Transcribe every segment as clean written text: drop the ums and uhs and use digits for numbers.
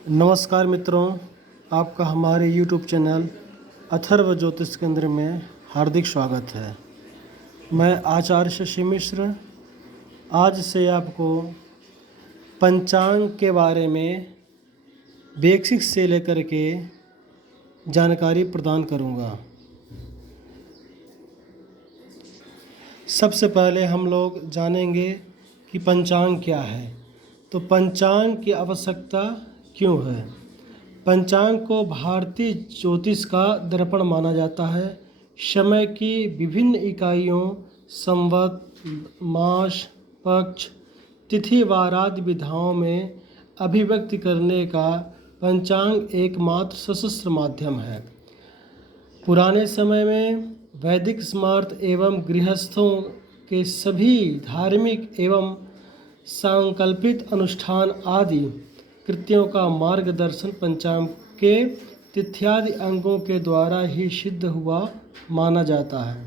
नमस्कार मित्रों, आपका हमारे YouTube चैनल अथर्व ज्योतिष केंद्र में हार्दिक स्वागत है। मैं आचार्य शशि मिश्र आज से आपको पंचांग के बारे में बेसिक से लेकर के जानकारी प्रदान करूंगा। सबसे पहले हम लोग जानेंगे कि पंचांग क्या है। तो पंचांग की आवश्यकता क्यों है? पंचांग को भारतीय ज्योतिष का दर्पण माना जाता है। समय की विभिन्न इकाइयों संवत, मास, पक्ष, तिथि वार आदि विधाओं में अभिव्यक्ति करने का पंचांग एकमात्र सशस्त्र माध्यम है। पुराने समय में वैदिक स्मार्त एवं गृहस्थों के सभी धार्मिक एवं सांकल्पित अनुष्ठान आदि कृत्यों का मार्गदर्शन पंचांग के तिथ्यादि अंगों के द्वारा ही सिद्ध हुआ माना जाता है।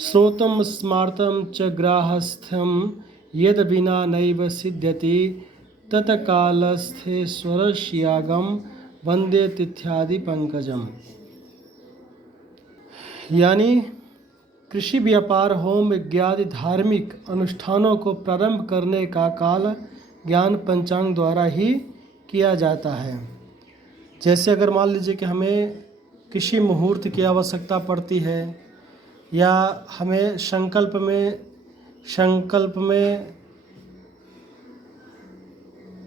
श्रोतम स्मार्तम च ग्राहस्थ्यम यद विना नैव सिद्ध्यति तत्कालस्थेश्वरस्यागम वंदे तिथ्यादि पंकजम। यानी कृषि, व्यापार, होम इत्यादि धार्मिक अनुष्ठानों को प्रारंभ करने का काल ज्ञान पंचांग द्वारा ही किया जाता है। जैसे अगर मान लीजिए कि हमें किसी मुहूर्त की आवश्यकता पड़ती है या हमें संकल्प में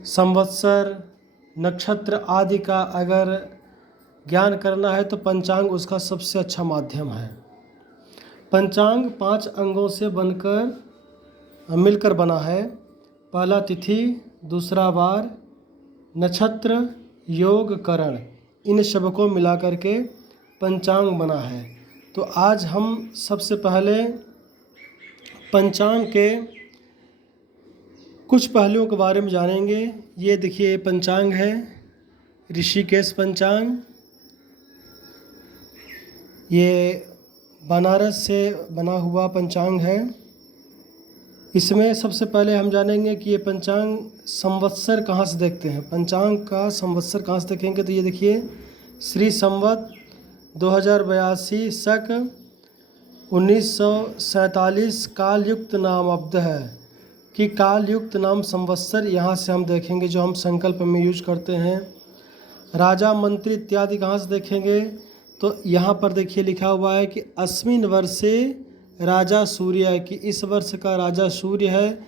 संवत्सर, नक्षत्र आदि का अगर ज्ञान करना है तो पंचांग उसका सबसे अच्छा माध्यम है। पंचांग 5 अंगों से मिलकर बना है। पहला तिथि, दूसरा वार, नक्षत्र, योग, करण, इन सब को मिलाकर के पंचांग बना है। तो आज हम सबसे पहले पंचांग के कुछ पहलुओं के बारे में जानेंगे। ये देखिए पंचांग है, ऋषिकेश पंचांग। ये बनारस से बना हुआ पंचांग है। इसमें सबसे पहले हम जानेंगे कि ये पंचांग संवत्सर कहाँ से देखते हैं। पंचांग का संवत्सर कहाँ से देखेंगे तो ये देखिए श्री संवत 2082 शक 1947 कालयुक्त नाम अब्द है कि कालयुक्त नाम संवत्सर यहाँ से हम देखेंगे, जो हम संकल्प में यूज करते हैं। राजा, मंत्री इत्यादि कहाँ से देखेंगे तो यहाँ पर देखिए लिखा हुआ है कि अस्मिन वर्षे राजा सूर्य है, कि इस वर्ष का राजा सूर्य है,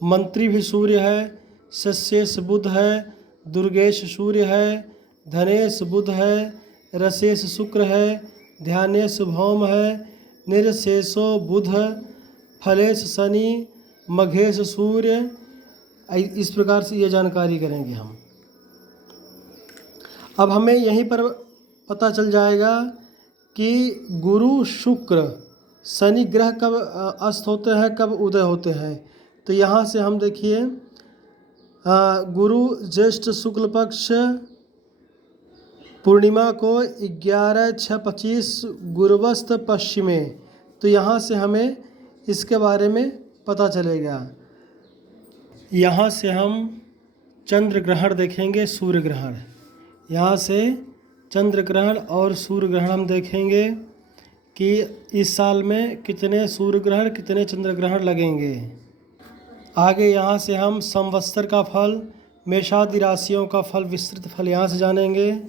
मंत्री भी सूर्य है, शस्येश बुध है, दुर्गेश सूर्य है, धनेश बुध है, रसेश शुक्र है, ध्यानेश भौम है, निर्शेषो बुध, फलेश शनि, मघेश सूर्य। इस प्रकार से ये जानकारी करेंगे हम। अब हमें यहीं पर पता चल जाएगा कि गुरु, शुक्र, शनि ग्रह कब अस्त होते हैं, कब उदय होते हैं। तो यहाँ से हम देखिए गुरु ज्येष्ठ शुक्ल पक्ष पूर्णिमा को 11/6/25 गुरुवस्त पश्चिमे। तो यहाँ से हमें इसके बारे में पता चलेगा। यहाँ से हम चंद्र ग्रहण देखेंगे, सूर्य ग्रहण। यहाँ से चंद्र ग्रहण और सूर्य ग्रहण हम देखेंगे कि इस साल में कितने सूर्य ग्रहण, कितने चंद्र ग्रहण लगेंगे। आगे यहाँ से हम संवत्सर का फल, मेषादि राशियों का फल, विस्तृत फल यहाँ से जानेंगे।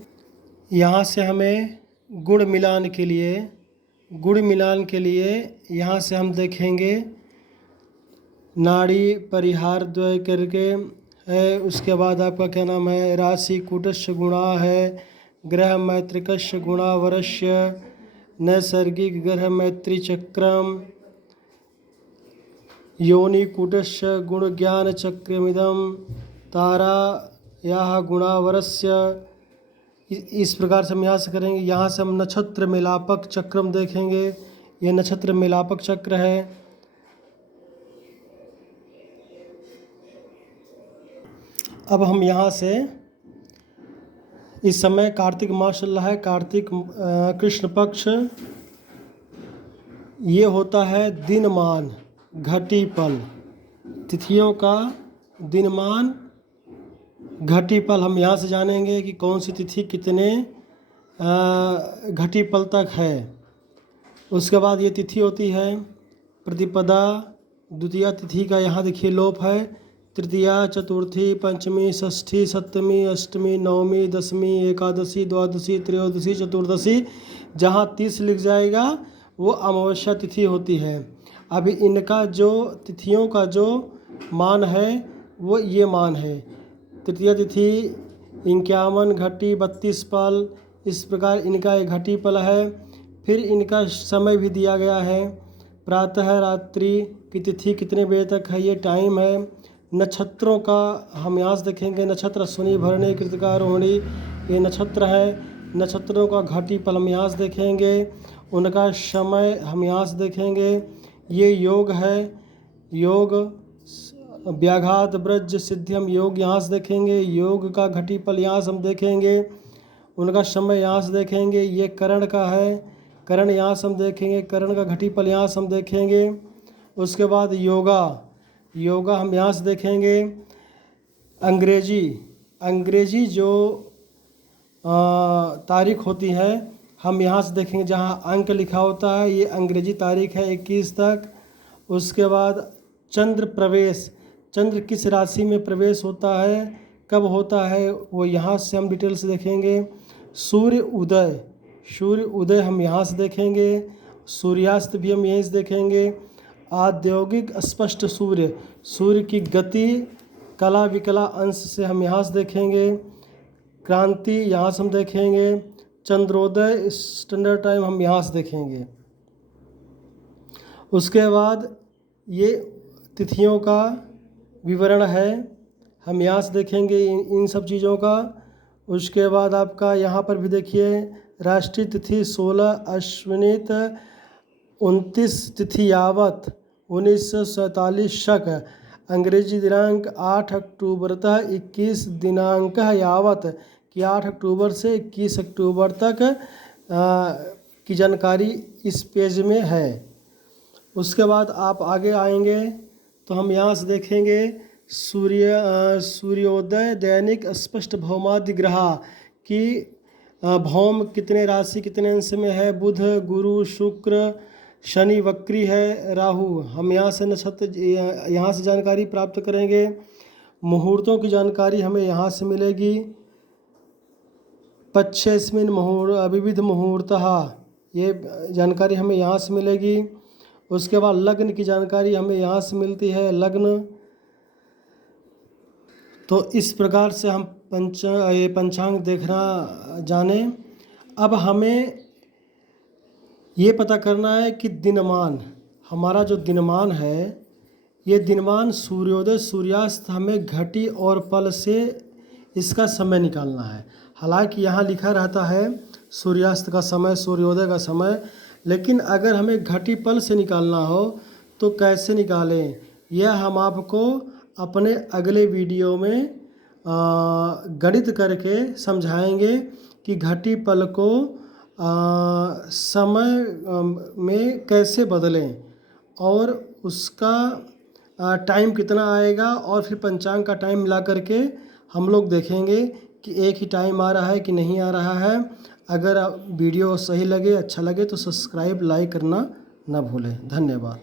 यहाँ से हमें गुण मिलान के लिए यहाँ से हम देखेंगे नाड़ी परिहार द्वय करके है। उसके बाद आपका क्या नाम है, राशि कूटस्य गुणा है, ग्रह मैत्रिकस्य गुणा वर्ष्य, नैसर्गिक ग्रह मैत्री चक्रम, योनि कूटस्य गुण ज्ञान चक्रमिदम, तारा यह गुणावरस्य। इस प्रकार से हम यहाँ से करेंगे। यहाँ से हम नक्षत्र मिलापक चक्रम देखेंगे। ये नक्षत्र मिलापक चक्र है। अब हम यहाँ से इस समय कार्तिक मास चल रहा है, कार्तिक कृष्ण पक्ष। ये होता है दिनमान, घटी पल, तिथियों का दिनमान घटी पल हम यहाँ से जानेंगे कि कौन सी तिथि कितने घटी पल तक है। उसके बाद ये तिथि होती है प्रतिपदा, द्वितीया तिथि का यहाँ देखिए लोप है, तृतीया, चतुर्थी, पंचमी, षष्ठी, सप्तमी, अष्टमी, नवमी, दसवीं, एकादशी, द्वादशी, त्रयोदशी, चतुर्दशी। जहाँ 30 लिख जाएगा वो अमावस्या तिथि होती है। अभी इनका जो तिथियों का जो मान है वो ये मान है। तृतीया तिथि 51 घटी 32 पल, इस प्रकार इनका एक घटी पल है। फिर इनका समय भी दिया गया है, प्रातः रात्रि की तिथि कितने बजे तक है ये टाइम है। नक्षत्रों का हम यहाँ से देखेंगे, नक्षत्र अश्विनी भरणी कृतिका रोहिणी ये नक्षत्र हैं। नक्षत्रों का घटी पल हम यहाँ से देखेंगे, उनका समय हम यहाँ से देखेंगे। ये योग है, योग व्याघात ब्रज सिद्धियम योग यहाँ से देखेंगे, योग का घटी पल यहाँ से हम देखेंगे, उनका समय यहाँ से देखेंगे। ये करण का है, करण यहाँ से हम देखेंगे, करण का घटी पल यहाँ से हम देखेंगे। उसके बाद योगा, योगा हम यहाँ से देखेंगे। अंग्रेजी जो तारीख होती है हम यहाँ से देखेंगे, जहाँ अंक लिखा होता है ये अंग्रेजी तारीख है 21 तक। उसके बाद चंद्र प्रवेश, चंद्र किस राशि में प्रवेश होता है, कब होता है, वो यहाँ से हम डिटेल से देखेंगे। सूर्य उदय हम यहाँ से देखेंगे, सूर्यास्त भी हम यहीं से देखेंगे। औद्योगिक स्पष्ट सूर्य की गति कला विकला अंश से हम यहाँ से देखेंगे। क्रांति यहाँ से हम देखेंगे। चंद्रोदय स्टैंडर्ड टाइम हम यहाँ से देखेंगे। उसके बाद ये तिथियों का विवरण है, हम यहाँ से देखेंगे इन सब चीज़ों का। उसके बाद आपका यहाँ पर भी देखिए, राष्ट्रीय तिथि 16 अश्विनीत 29 तिथि यावत 1947 शक, अंग्रेजी दिनांक 8 अक्टूबरतः 21 दिनांक यावत कि 8 अक्टूबर से 21 अक्टूबर तक की जानकारी इस पेज में है। उसके बाद आप आगे आएंगे तो हम यहाँ से देखेंगे सूर्योदय दैनिक स्पष्ट भौमादि ग्रह की भौम कितने राशि कितने अंश में है, बुध गुरु शुक्र शनि वक्री है, राहु। हम यहाँ से नक्षत्र यहाँ से जानकारी प्राप्त करेंगे। मुहूर्तों की जानकारी हमें यहाँ से मिलेगी। पच्छेस्मिन विविध मुहूर्तः ये जानकारी हमें यहाँ से मिलेगी। उसके बाद लग्न की जानकारी हमें यहाँ से मिलती है, लग्न। तो इस प्रकार से हम पंचांग देखना जाने। अब हमें ये पता करना है कि दिनमान, हमारा जो दिनमान है ये दिनमान सूर्योदय सूर्यास्त हमें घटी और पल से इसका समय निकालना है। हालांकि यहाँ लिखा रहता है सूर्यास्त का समय सूर्योदय का समय, लेकिन अगर हमें घटी पल से निकालना हो तो कैसे निकालें, यह हम आपको अपने अगले वीडियो में गणित करके समझाएंगे कि घटी पल को समय में कैसे बदलें और उसका टाइम कितना आएगा, और फिर पंचांग का टाइम मिला करके हम लोग देखेंगे कि एक ही टाइम आ रहा है कि नहीं आ रहा है। अगर वीडियो सही लगे अच्छा लगे तो सब्सक्राइब लाइक करना ना भूलें। धन्यवाद।